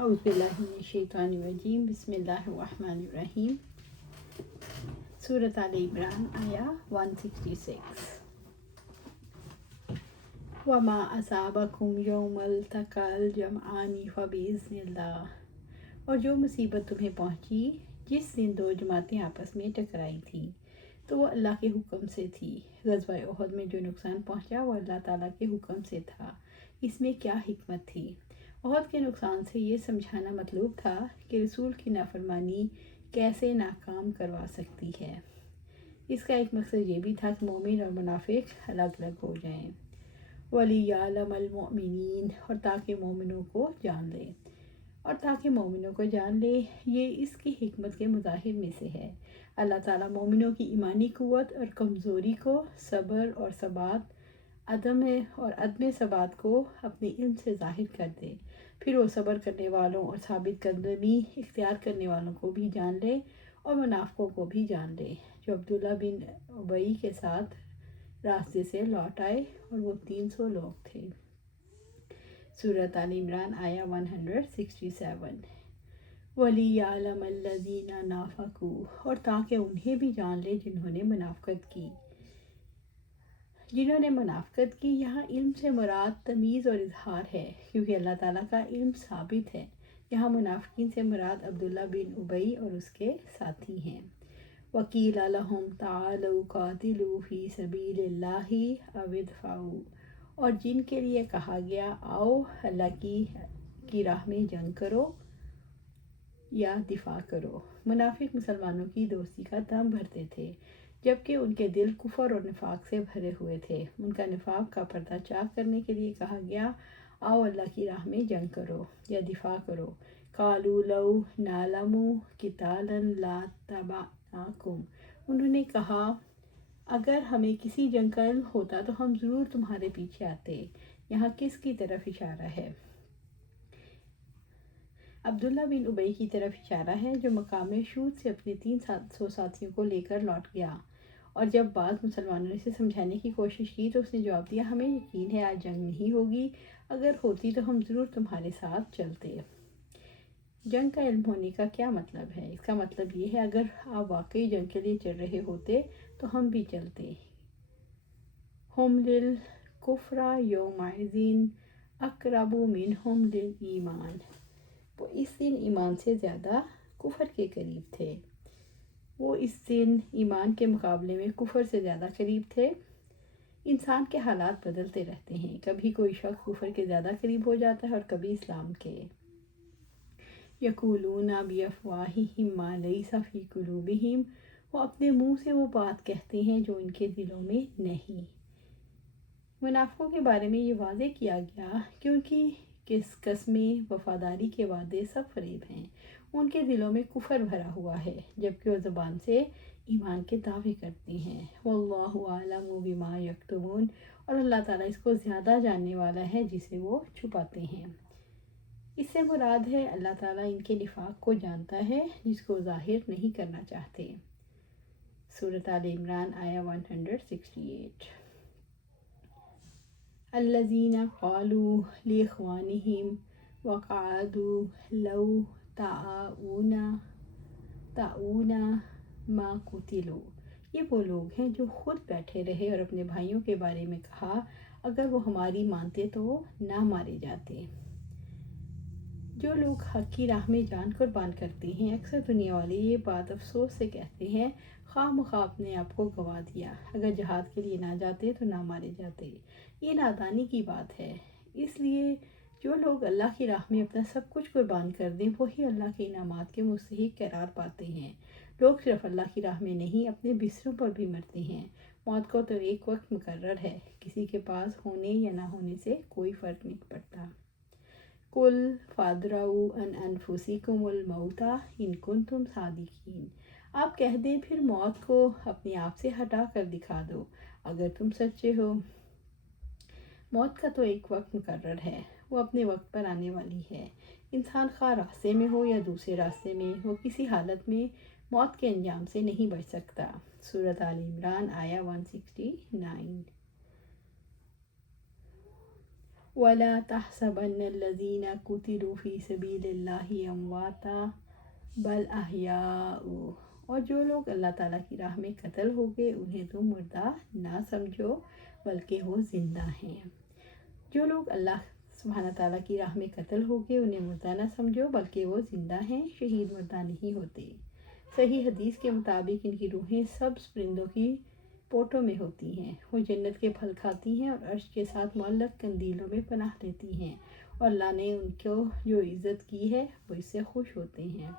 اعوذ باللہ من الشیطان الرجیم، بسم اللہ الرحمن الرحیم۔ سورۃ آل عمران آیا 166۔ وما اصابکم یوم التقی الجمعان فبإذن اللہ، اور جو مصیبت تمہیں پہنچی جس دن دو جماعتیں آپس میں ٹکرائی تھیں تو وہ اللہ کے حکم سے تھی۔ غزوہ احد میں جو نقصان پہنچا وہ اللہ تعالیٰ کے حکم سے تھا۔ اس میں کیا حکمت تھی؟ احد کے نقصان سے یہ سمجھانا مطلوب تھا کہ رسول کی نافرمانی کیسے ناکام کروا سکتی ہے۔ اس کا ایک مقصد یہ بھی تھا کہ مومن اور منافق الگ الگ ہو جائیں، وَلِيَعْلَمَ الْمُؤْمِنِينَ، اور تاکہ مومنوں کو جان لے۔ یہ اس کی حکمت کے مظاہر میں سے ہے۔ اللہ تعالیٰ مومنوں کی ایمانی قوت اور کمزوری کو، صبر اور ثبات، عدم ثبات کو اپنے علم سے ظاہر کر دے، پھر وہ صبر کرنے والوں اور ثابت قدمی اختیار کرنے والوں کو بھی جان لے اور منافقوں کو بھی جان لے، جو عبداللہ بن ابی کے ساتھ راستے سے لوٹ آئے، اور وہ 300 لوگ تھے۔ سورۃ آل عمران آیا 167۔ وَلِيَعْلَمَ الَّذِينَ نَافَقُوا، اور تاکہ انہیں بھی جان لے جنہوں نے منافقت کی۔ یہاں علم سے مراد تمیز اور اظہار ہے، کیونکہ اللہ تعالیٰ کا علم ثابت ہے۔ یہاں منافقین سے مراد عبداللہ بن ابی اور اس کے ساتھی ہیں۔ وَقِيلَ لَهُمْ تَعَالَوْا قَاتِلُوا فِي سَبِيلِ اللَّهِ أَوِ ادْفَعُوا، اور جن کے لیے کہا گیا آؤ اللہ کی راہ میں جنگ کرو یا دفاع کرو۔ منافق مسلمانوں کی دوستی کا دم بھرتے تھے، جبکہ ان کے دل کفر اور نفاق سے بھرے ہوئے تھے۔ ان کا نفاق کا پردہ چاک کرنے کے لیے کہا گیا آؤ اللہ کی راہ میں جنگ کرو یا دفاع کرو۔ قَالُوا لَوْ نَعْلَمُ قِتَالًا لَاتَّبَعْنَاكُمْ، انہوں نے کہا اگر ہمیں کسی جنگ کا علم ہوتا تو ہم ضرور تمہارے پیچھے آتے۔ یہاں کس کی طرف اشارہ ہے؟ عبداللہ بن ابی کی طرف اشارہ ہے، جو مقام شہود سے اپنے 300 ساتھیوں کو لے کر لوٹ گیا، اور جب بعض مسلمانوں نے اسے سمجھانے کی کوشش کی تو اس نے جواب دیا ہمیں یقین ہے آج جنگ نہیں ہوگی، اگر ہوتی تو ہم ضرور تمہارے ساتھ چلتے۔ جنگ کا علم ہونے کا کیا مطلب ہے؟ اس کا مطلب یہ ہے اگر آپ واقعی جنگ کے لیے چل رہے ہوتے تو ہم بھی چلتے۔ ہم للکفر یومئذ اقرب منہم للایمان، وہ اس دن ایمان سے زیادہ کفر کے قریب تھے۔ وہ اس دن ایمان کے مقابلے میں کفر سے زیادہ قریب تھے۔ انسان کے حالات بدلتے رہتے ہیں، کبھی کوئی شخص کفر کے زیادہ قریب ہو جاتا ہے اور کبھی اسلام کے۔ یقولون بافواہہم ما لیس فی قلوبہم، وہ اپنے منہ سے وہ بات کہتے ہیں جو ان کے دلوں میں نہیں۔ منافقوں کے بارے میں یہ واضح کیا گیا کیونکہ قسمیں، وفاداری کے وعدے سب فریب ہیں۔ ان کے دلوں میں کفر بھرا ہوا ہے، جبکہ وہ زبان سے ایمان کے دعوے کرتے ہیں۔ واللہ اعلم بما یکتمون، اور اللہ تعالیٰ اس کو زیادہ جاننے والا ہے جسے وہ چھپاتے ہیں۔ اس سے مراد ہے اللہ تعالیٰ ان کے نفاق کو جانتا ہے جس کو ظاہر نہیں کرنا چاہتے۔ سورۃ آل عمران آیا 168۔ الذین قالوا لاخوانہم وقعدوا لو طاؤونا ما قتلوا، یہ وہ لوگ ہیں جو خود بیٹھے رہے اور اپنے بھائیوں کے بارے میں کہا اگر وہ ہماری مانتے تو وہ نہ مارے جاتے۔ جو لوگ حق کی راہ میں جان قربان کرتے ہیں، اکثر دنیا والے یہ بات افسوس سے کہتے ہیں خواہ مخواہ اپنے آپ کو گنوا دیا، اگر جہاد کے لیے نہ جاتے تو نہ مارے جاتے۔ یہ نادانی کی بات ہے، اس لیے جو لوگ اللہ کی راہ میں اپنا سب کچھ قربان کر دیں وہی اللہ کے انعامات کے مستحق قرار پاتے ہیں۔ لوگ صرف اللہ کی راہ میں نہیں اپنے بستروں پر بھی مرتے ہیں۔ موت کو تو ایک وقت مقرر ہے، کسی کے پاس ہونے یا نہ ہونے سے کوئی فرق نہیں پڑتا۔ قُلْ فَادْرَءُوا عَنْ أَنفُسِكُمُ الْمَوْتَ إِن كُنتُمْ صَادِقِينَ، آپ کہہ دیں پھر موت کو اپنے آپ سے ہٹا کر دکھا دو اگر تم سچے ہو۔ موت کا تو ایک وقت مقرر ہے، وہ اپنے وقت پر آنے والی ہے۔ انسان خواہ راستے میں ہو یا دوسرے راستے میں، وہ کسی حالت میں موت کے انجام سے نہیں بچ سکتا۔ سورۃ آل عمران آیا 169۔ وَلَا تَحْسَبَنَّ الَّذِينَ قُتِلُوا فِي سَبِيلِ اللَّهِ أَمْوَاتًا بَلْ أَحْيَاءٌ، اور جو لوگ اللہ تعالیٰ کی راہ میں قتل ہو گئے انہیں تم مردہ نہ سمجھو بلکہ وہ زندہ ہیں۔ جو لوگ اللہ سبحانہ تعالیٰ کی راہ میں قتل ہو گئے انہیں مردہ نہ سمجھو بلکہ وہ زندہ ہیں، شہید مردہ نہیں ہوتے۔ صحیح حدیث کے مطابق ان کی روحیں سبز پرندوں کی پوٹوں میں ہوتی ہیں، وہ جنت کے پھل کھاتی ہیں اور عرش کے ساتھ معلق قندیلوں میں پناہ لیتی ہیں، اور اللہ نے ان کو جو عزت کی ہے وہ اس سے خوش ہوتے ہیں۔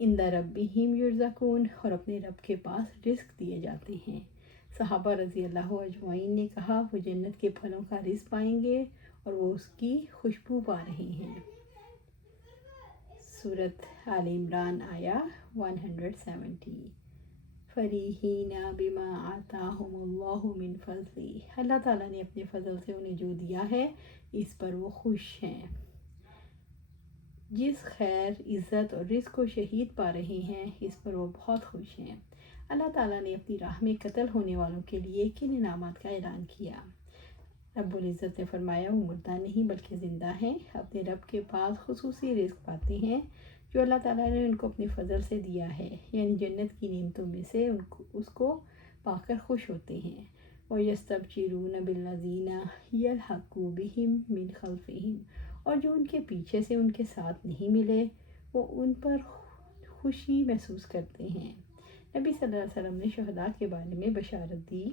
عند ربہم یرزقون، اور اپنے رب کے پاس رزق دیے جاتے ہیں۔ صحابہ رضی اللہ اجمعین نے کہا وہ جنت کے پھلوں کا رزق پائیں گے اور وہ اس کی خوشبو پا رہے ہیں۔ سورۃ آل عمران آیا 170۔ فریحین بما آتاہم اللہ من فضلہ، اللہ تعالیٰ نے اپنے فضل سے انہیں جو دیا ہے اس پر وہ خوش ہیں۔ جس خیر، عزت اور رزق کو شہید پا رہے ہیں اس پر وہ بہت خوش ہیں۔ اللہ تعالیٰ نے اپنی راہ میں قتل ہونے والوں کے لیے کن انعامات کا اعلان کیا؟ رب العزت نے فرمایا وہ مردہ نہیں بلکہ زندہ ہیں، اپنے رب کے پاس خصوصی رزق پاتے ہیں جو اللہ تعالیٰ نے ان کو اپنے فضل سے دیا ہے، یعنی جنت کی نعمتوں میں سے اس کو پا کر خوش ہوتے ہیں۔ وَيَسْتَبْشِرُونَ بِالَّذِينَ يَلْحَقُونَ بِهِم مِّنْ خَلْفِهِمْ، اور جو ان کے پیچھے سے ان کے ساتھ نہیں ملے وہ ان پر خوشی محسوس کرتے ہیں۔ نبی صلی اللہ علیہ وسلم نے شہداء کے بارے میں بشارت دی۔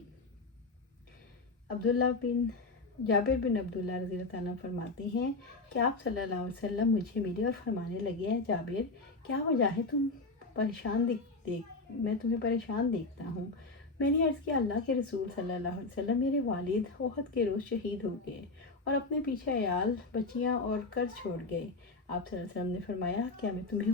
جابر بن عبداللہ رضی اللہ عنہ فرماتے ہیں کہ آپ صلی اللہ علیہ وسلم مجھے ملے اور فرمانے لگے ہیں جابر کیا وجہ ہے میں تمہیں پریشان دیکھتا ہوں۔ میں نے عرض کیا اللہ کے رسول صلی اللہ علیہ وسلم میرے والد احد کے روز شہید ہو گئے اور اپنے پیچھے عیال بچیاں اور قرض چھوڑ گئے۔ آپ صلی اللہ علیہ وسلم نے فرمایا کیا میں تمہیں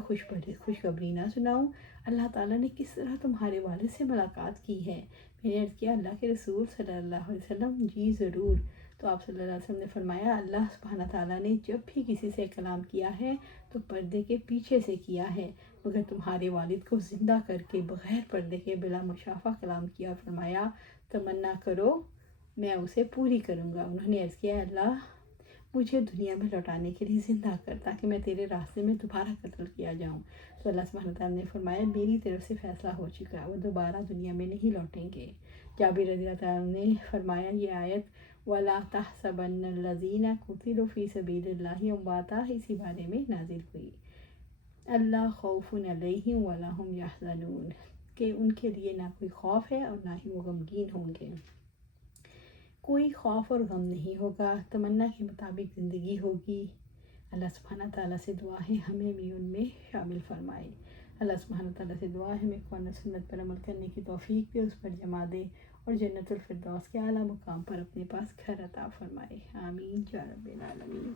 خوشخبری نہ سناؤں؟ اللہ تعالیٰ نے کس طرح تمہارے والد سے ملاقات کی ہے؟ میں نے عرض کیا اللہ کے رسول صلی اللہ علیہ وسلم جی ضرور۔ تو آپ صلی اللہ علیہ وسلم نے فرمایا اللہ سبحانہ تعالیٰ نے جب بھی کسی سے کلام کیا ہے تو پردے کے پیچھے سے کیا ہے، مگر تمہارے والد کو زندہ کر کے بغیر پردے کے بلا مشافہ کلام کیا اور فرمایا تمنا کرو میں اسے پوری کروں گا۔ انہوں نے عرض کیا اللہ مجھے دنیا میں لوٹانے کے لیے زندہ کر تاکہ میں تیرے راستے میں دوبارہ قتل کیا جاؤں۔ تو اللہ سبحانہ تعالیٰ نے فرمایا میری طرف سے فیصلہ ہو چکا ہے، وہ دوبارہ دنیا میں نہیں لوٹیں گے۔ جابر رضی اللہ عنہ نے فرمایا یہ آیت وَلَا تَحْسَبَنَّ الَّذِينَ قُتِلُوا فِي سَبِيلِ اللَّهِ أَمْوَاتًا اسی بارے میں نازل ہوئی۔ اللہ خوف علیہم ولا ہم یحزنون، کہ ان کے لیے نہ کوئی خوف ہے اور نہ ہی وہ غمگین ہوں گے۔ کوئی خوف اور غم نہیں ہوگا، تمنا کے مطابق زندگی ہوگی۔ اللہ سبحانہ تعالیٰ سے دعا ہے ہمیں بھی ان میں شامل فرمائے۔ اللہ سبحانہ تعالیٰ سے دعا ہے ہمیں قرآن و سنت پر عمل کرنے کی توفیق دے، اس پر جما دے اور جنت الفردوس کے اعلیٰ مقام پر اپنے پاس گھر عطا فرمائے۔ آمین یا رب العالمین۔